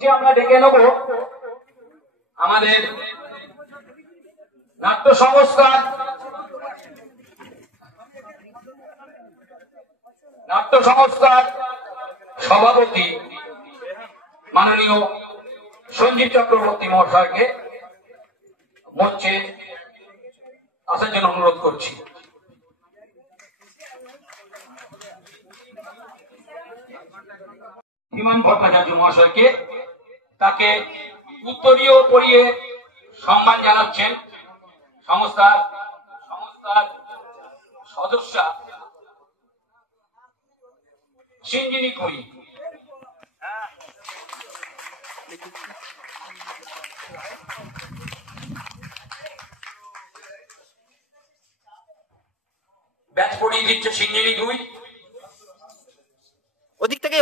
আমরা ডেকে নেব আমাদের নাট্য সংস্থার সভাপতি মাননীয় সঞ্জীব চক্রবর্তী মহাশয়কে মঞ্চে আসার জন্য অনুরোধ করছি। বিমান ভট্টাচার্য মহাশয়কে তাকে উত্তরীয় পরিয়ে সম্মান জানাচ্ছেন সংস্থার সদস্যা সিঞ্জিনী কুই। ব্যাচ পড়িয়ে দিচ্ছে সিঞ্জিনী কুই। ওদিক থেকে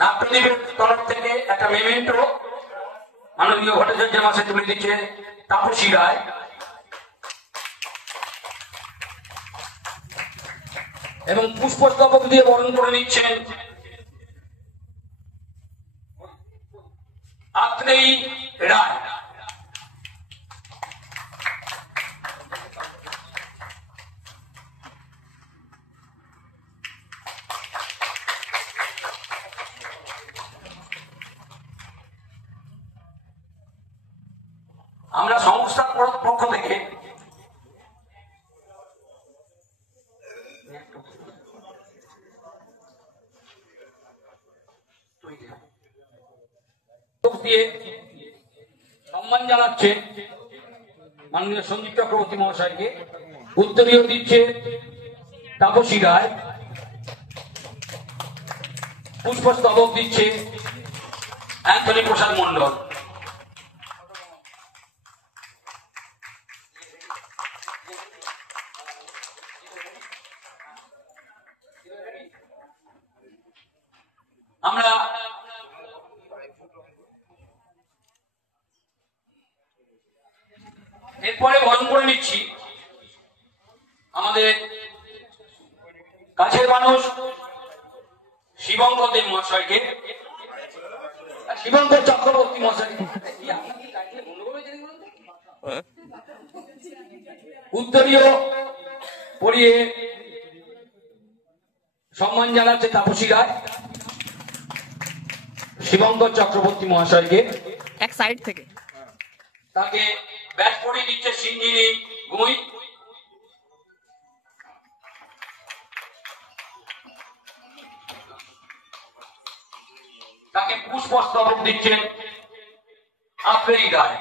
নাট্যদীপের তরফ থেকে একটা মেমেন্টো মাননীয় ভট্টাচার্যের মাসে তুলে দিচ্ছে তাপসী রায়। এবং পুষ্পস্তবক দিয়ে বরণ করে নিচ্ছেন আত্রেয়ী রায়। আমরা সংস্থার পক্ষ থেকে সম্মান জানাচ্ছে মাননীয় সঞ্জীব চক্রবর্তী মহাশয়কে। উত্তরীয় দিচ্ছে তাপসী রায়, পুষ্পস্তবক দিচ্ছে অ্যান্থনি প্রসাদ মন্ডল। আমরা এরপরে বরণ করে নিচ্ছি আমাদের কাছের মানুষ শিবঙ্কর দেব মহাশয়কে, শিবঙ্কর চক্রবর্তী মহাশয়। উত্তরীয় পরিয়ে সম্মান জানাচ্ছে তাপসী রায়, শিবঙ্কর চক্রবর্তী মহাশয়কে। এক সাইড থেকে তাকে ব্যাচ পরিয়ে দিচ্ছে সিঞ্জিনী গুই। তাকে পুষ্পস্তবক দিচ্ছেন আত্রেয়ী রায়।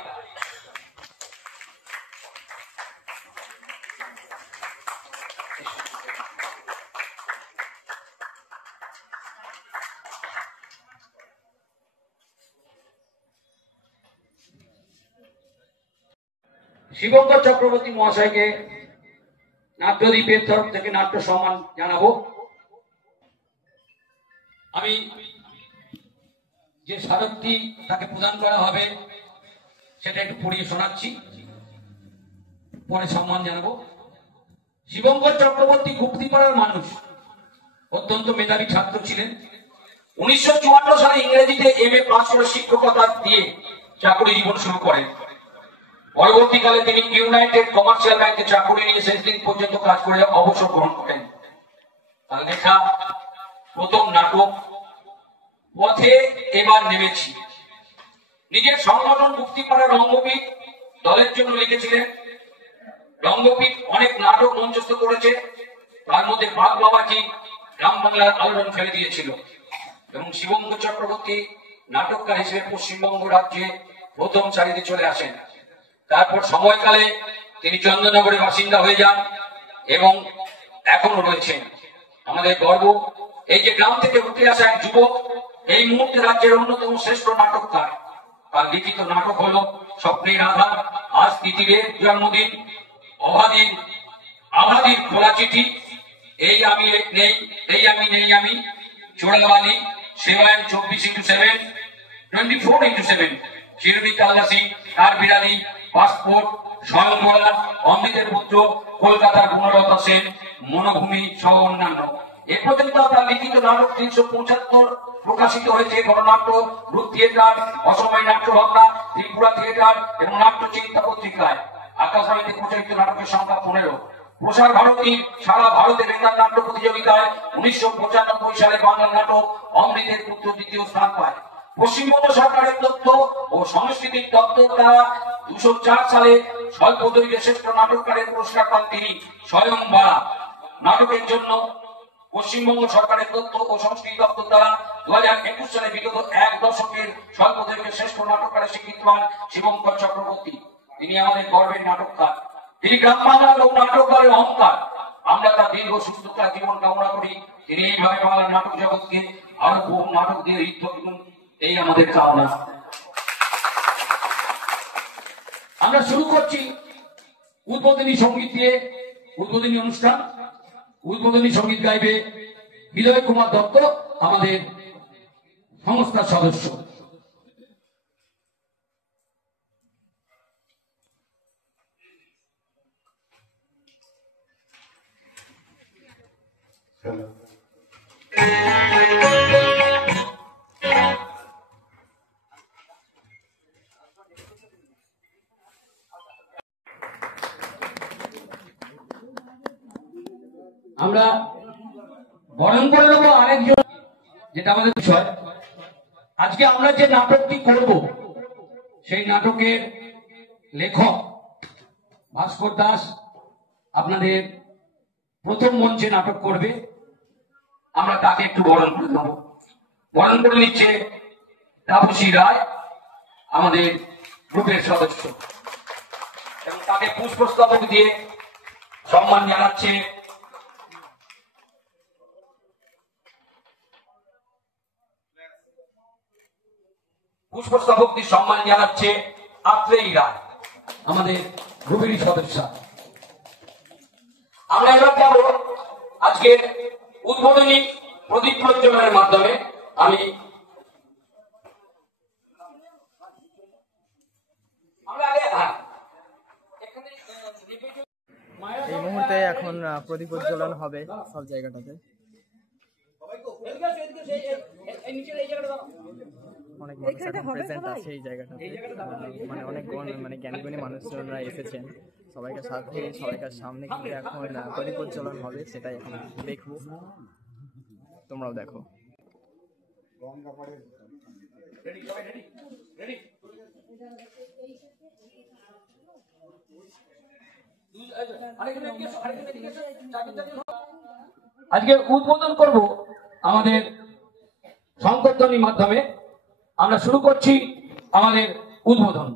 শিবঙ্কর চক্রবর্তী মহাশয়কে নাট্যদীপের তরফ থেকে নাট্য সম্মান জানাবো। আমি যে স্মারকটি তাকে প্রদান করা হবে সেটা একটু পড়িয়ে শোনাচ্ছি, পরে সম্মান জানাবো। শিবঙ্কর চক্রবর্তী গুপ্তিপাড়ার মানুষ, অত্যন্ত মেধাবী ছাত্র ছিলেন। 1954 সালে ইংরেজিতে MA পাস করে শিক্ষকতা দিয়ে চাকরি জীবন শুরু করেন। পরবর্তীকালে তিনি ইউনাইটেড কমার্শিয়াল ব্যাংকে চাকরি নিয়ে শেষ দিন পর্যন্ত কাজ করে অবসর গ্রহণ করেন। তার লেখা প্রথম নাটক পথে এবার নেমেছি। নিজের সংগঠন মুক্তিপাড়ার রঙ্গপীঠ দলের জন্য লিখেছিলেন। রঙ্গপীঠ অনেক নাটক মঞ্চস্থ করেছে, তার মধ্যে বাঘ বাবাজি গ্রাম বাংলার আলোড়ন ফেলে দিয়েছিল। এবং শিবঙ্কর চক্রবর্তী নাটককার হিসেবে পশ্চিমবঙ্গ রাজ্যে প্রথম সারিতে চলে আসেন। তারপর সময়কালে তিনি চন্দননগরের বাসিন্দা হয়ে যান এবং এখনো রয়েছেন। আমাদের গর্ব এই যে গ্রাম থেকে উঠে আসা এক যুবক এই মুহূর্তে রাজ্যের অন্যতম শ্রেষ্ঠ নাটককার। তার লিখিত নাটক হল স্বপ্নের আধার, আজ তিতিরের জন্মদিন, আভাদির খোলা চিঠি, এই আমি নেই, চোরাবালি, সেবায়ন 24x7, 24x7, শিরোনি তালাশি, তার বিড়ালি, পাসপোর্ট, স্বয়ংবরা, অমৃতের পুত্র, কলকাতার গুণলতা সেন, মনোভূমি সহ অন্যান্য। এ পর্যন্ত তার লিখিত নাটক 375 প্রকাশিত হয়েছে। গণনাট্য, রূপ থিয়েটার, অসময় নাট্য ভাবনা, ত্রিপুরা থিয়েটার এবং নাট্য চিন্তা পত্রিকায়। আকাশবাণীতে প্রচারিত নাটকের সংখ্যা 15। প্রসার ভারতীর সারা ভারতে বেতার নাট্য প্রতিযোগিতায় 1995 সালে বাংলা নাটক অমৃতের পুত্র দ্বিতীয় স্থান পায়। পশ্চিমবঙ্গ সরকারের তথ্য ও সংস্কৃতির দপ্তর দ্বারা 2004 সালে স্বল্প দৈর্ঘ্য শ্রেষ্ঠ নাটককারের পুরস্কার পান তিনি। স্বয়ংবরা নাটকের জন্য পশ্চিমবঙ্গ সরকারের তথ্য ও সংস্কৃতি দপ্তর দ্বারা 2021 সালে বিগত এক দশকের স্বল্প দৈর্ঘ্য শ্রেষ্ঠ নাটককারের স্বীকৃতি পান শিবঙ্কর চক্রবর্তী। তিনি আমাদের গর্বের নাটককার, তিনি গ্রাম বাংলার লোক নাটককারের অহংকার। আমরা তার দীর্ঘ সুস্থতা জীবন কামনা করি। তিনি এইভাবে বাংলার নাটক জগৎকে আরো বহু নাটক দিয়ে হিট করুন, এই আমাদের চাওনা। আমরা শুরু করছি উদ্বোধনী সঙ্গীত দিয়ে উদ্বোধনী অনুষ্ঠান। উদ্বোধনী সঙ্গীত গাইবে বিজয় কুমার দত্ত, আমাদের সংস্থার সদস্য। আমরা বরণ করে নেবো আরেকজন, যেটা আমাদের বিষয়। আজকে আমরা যে নাটকটি করব সেই নাটকের লেখক ভাস্কর দাস আপনাদের প্রথম মঞ্চে নাটক করবে। আমরা তাকে একটু বরণ করে নেব। বরণ করে নিচ্ছে তাপসী রায়, আমাদের গ্রুপের সদস্য, এবং তাকে পুষ্পস্তবক দিয়ে সম্মান জানাচ্ছে পুষ্পস্তবক দিয়ে সম্মান জানাচ্ছে আত্রেয়ী রায়, আমাদের গ্রুপেরই সদস্য। আমরা এবার যাব আজকের উদ্বোধনী প্রদীপ প্রজ্বলনের মাধ্যমে। এই মুহূর্তে এখন প্রদীপ প্রজ্বলন হবে সব জায়গাটাতে। অনেক মানুষ এখন প্রেজেন্ট আছে এই জায়গাটাতে, মানে অনেক জ্ঞানীগুণী মানুষজনরা এসেছেন। সবাইকার সাথে সবাইকার সামনে কিন্তু এখন প্রদীপ প্রজ্বলন হবে, সেটাই এখন দেখবো, তোমরাও দেখো। আজকে উদ্বোধন করব আমাদের সংকীর্তনীর মাধ্যমে। আমরা শুরু করছি আমাদের উদ্বোধন।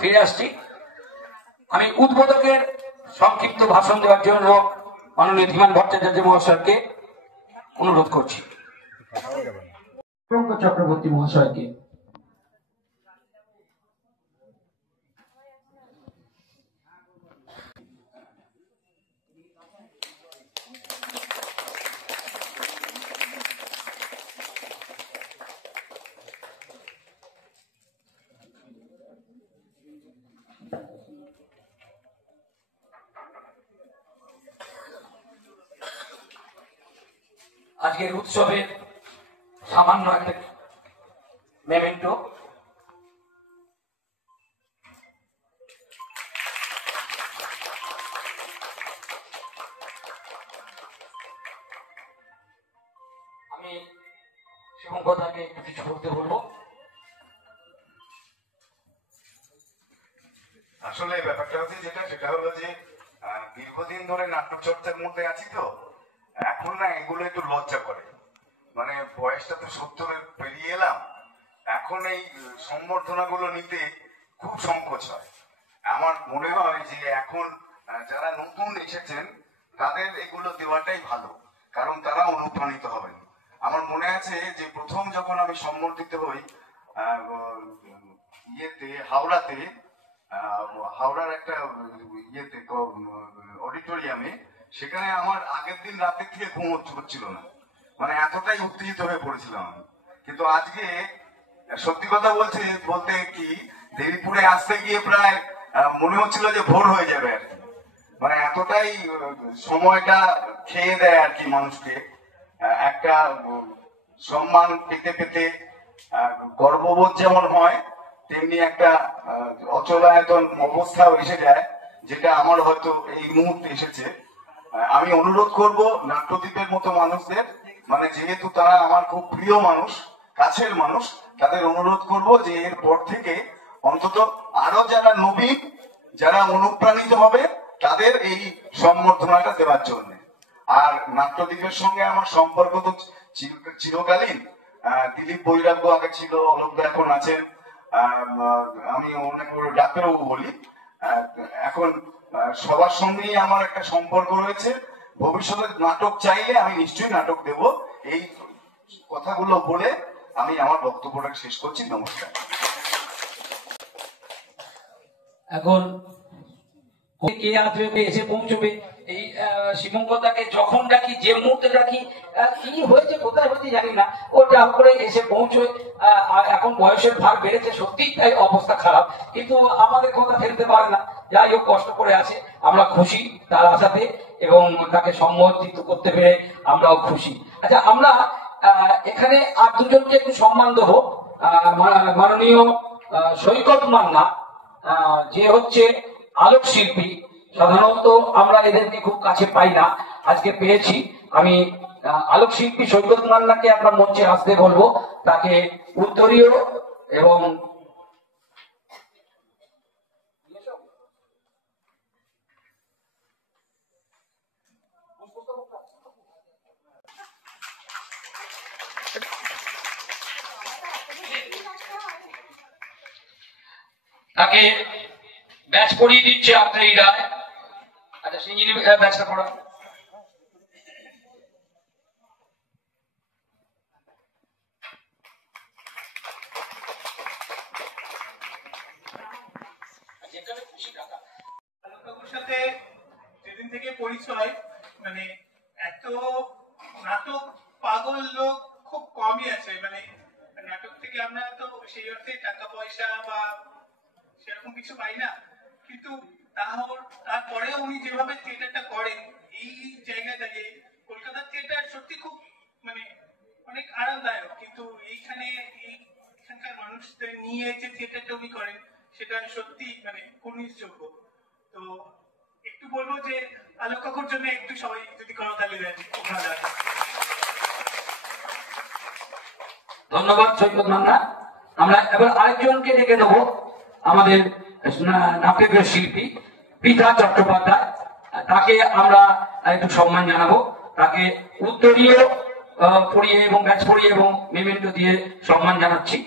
ফিরে আসছি। আমি উদ্বোধকের সংক্ষিপ্ত ভাষণ দেওয়ার জন্য মাননীয় ধীমান ভট্টাচার্য মহাশয়কে অনুরোধ করছি। চক্রবর্তী মহাশয়কে আজকের উৎসবের সামান্য একটা মেমেন্টো। আমি শিবঙ্করদাকে একটু কিছু বলতে বলবো। আসলে ব্যাপারটা হচ্ছে সেটা হলো যে দীর্ঘদিন ধরে নাট্যচর্চার মধ্যে আছি, তো এখন না এগুলো একটু লজ্জা করে। মানে বয়সটা তো 70-এর পেরিয়ে এলাম, এখন এই সম্বর্ধনা গুলো নিতে খুব সংকোচ হয়। আমার মনে হয় যে এখন যারা নতুন এসেছেন তাদের এগুলো দেওয়াটাই ভালো, কারণ তারা অনুপ্রাণিত হবেন। আমার মনে আছে যে প্রথম যখন আমি সম্বর্ধিত হই হাওড়াতে, হাওড়ার একটা অডিটোরিয়ামে, সেখানে আমার আগের দিন রাতে থেকে ঘুম হচ্ছিল না, মানে এতটাই উত্তেজিত হয়ে পড়েছিলাম আমি। কিন্তু আজকে সত্যি কথা বলতে কি, দেবীপুরে আসতে গিয়ে প্রায় মনে হচ্ছিল যে ভোর হয়ে যাবে আর কি, মানে এতটাই সময়টা খেয়ে দেয় আর কি মানুষকে। একটা সম্মান পেতে পেতে গর্ববোধ যেমন হয়, তেমনি একটা অচলায়তন অবস্থাও এসে যায়, যেটা আমার হয়তো এই মুহূর্তে এসেছে। আমি অনুরোধ করব নাট্যদ্বীপের মতো মানুষদের, মানে যেহেতু তারা আমার খুব প্রিয় মানুষ, কাছের মানুষ, তাদের অনুরোধ করব যে এরপর থেকে অন্তত আরো যারা নবীন, যারা অনুপ্রাণিত হবে, তাদের এই সম্বর্ধনাটা দেওয়ার জন্য। আর নাট্যদ্বীপের সঙ্গে আমার সম্পর্ক তো চিরকালীন। দিলীপ বৈরাগ্য আগে ছিল, অলোকদা এখন আছেন, আমি অনেক বড় ডাক্তারবাবু বলি। এখন সবার সঙ্গেই আমার একটা সম্পর্ক রয়েছে। ভবিষ্যতে নাটক চাইলে আমি নিশ্চয়ই নাটক দেব। এই কথাগুলো বলে আমি আমার বক্তব্যটা শেষ করছি। নমস্কার। এখন কে আসবে, এসে পৌঁছবে, এই শিবঙ্করদাকে যখন ডাকি, যে মুহূর্তে ডাকি, কি হয়েছে কোথায় হয়েছে জানি না, ও যা করে এসে পৌঁছয়। এখন বয়সের ভার বেড়েছে, সত্যি তাই অবস্থা খারাপ, কিন্তু আমাদের কথা ফেলতে পারে না। যাই হোক, কষ্ট করে আছে, আমরা খুশি তার আশাতে, এবং তাকে সম্মানিত করতে পেরে আমরাও খুশি। আচ্ছা, আমরা এখানে আর দুজনকে একটু সম্মান দেবো। মাননীয় সৈকত মান্না, যে হচ্ছে আলোক শিল্পী। সাধারণত আমরা এদেরকে খুব কাছে পাই না, আজকে পেয়েছি। আমি আলোক শিল্পী সৈকত মান্নাকে আপনার মঞ্চে আসতে বলবো, তাকে উত্তরীয় এবং তাকে ব্যাচ পড়িয়ে দিচ্ছে আত্রেয়ী রায়। আচ্ছা, সিঞ্জিনি ব্যাচটা পড়া। সাথে যেদিন থেকে পরিচয়, মানে এত নাটক পাগল লোক খুব কমই আছে। মানে নাটক থেকে আমরা তো সেই অর্থে টাকা পয়সা বা সেরকম কিছু পাই না, কিন্তু তারপরেও উনি যেভাবে থিয়েটারটা করেন, এই জায়গায় দাঁড়িয়ে কলকাতার থিয়েটার সত্যি খুব মানে অনেক আরামদায়ক, কিন্তু এখানকার মানুষদের নিয়ে যে থিয়েটারটা উনি করেন, সেটা সত্যি মানে কুর্নিশযোগ্য। তো একটু বলবো যে আলোক কাকুর জন্য একটু সবাই যদি করতালি দেন, খুব ভালো হয়। ধন্যবাদ সৈকত মান্না। আমরা এবার আরেকজনকে ডেকে দেবো, আমাদের নাটকের শিল্পী পিতা চট্টোপাধ্যায়। তাকে আমরা একটু সম্মান জানাবো, তাকে উত্তরীয় পড়িয়ে এবং ব্যাচ পড়িয়ে এবং মেমেন্টো দিয়ে সম্মান জানাচ্ছি।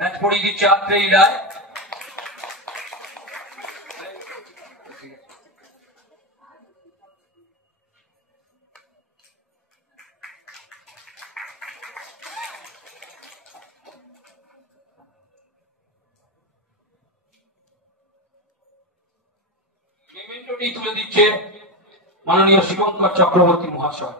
ব্যাচ পড়িয়ে দিচ্ছে আত্রেয়ী রায়। মেমেন্টোটি তুলে দিচ্ছে মাননীয় শিবঙ্কর চক্রবর্তী মহাশয়।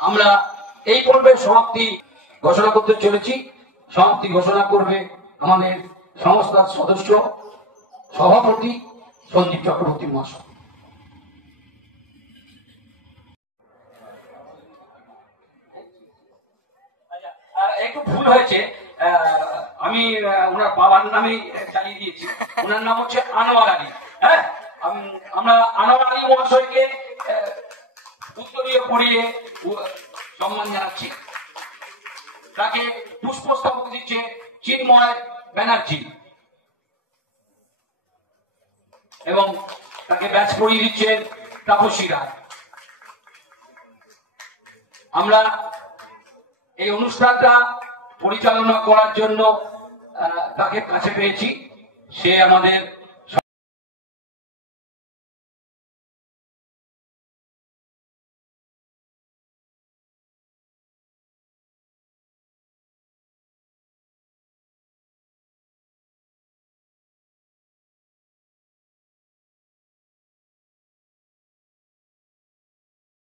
আমরা এই পর্বের সমাপ্তি ঘোষণা করতে চলেছি। সমাপ্তি ঘোষণা করবে আমাদের সংস্থার সদস্য সভাপতি সঞ্জীব চক্রবর্তী মহাশয়। একটু ভুল হয়েছে, আমি ওনার বাবার নামেই চালিয়ে দিয়েছি। ওনার নাম হচ্ছে আনোয়ার আলী। হ্যাঁ, আমরা আনোয়ার আলী মহাশয়কে উত্তরীয় পড়িয়ে সম্মান জানাচ্ছি। তাকে পুষ্পস্তবক দিচ্ছে চিন্ময় ব্যানার্জি এবং তাকে ব্যাচ পরিয়ে দিচ্ছেন তাপসী রায়। আমরা এই অনুষ্ঠানটা পরিচালনা করার জন্য তাকে কাছে পেয়েছি। সে আমাদের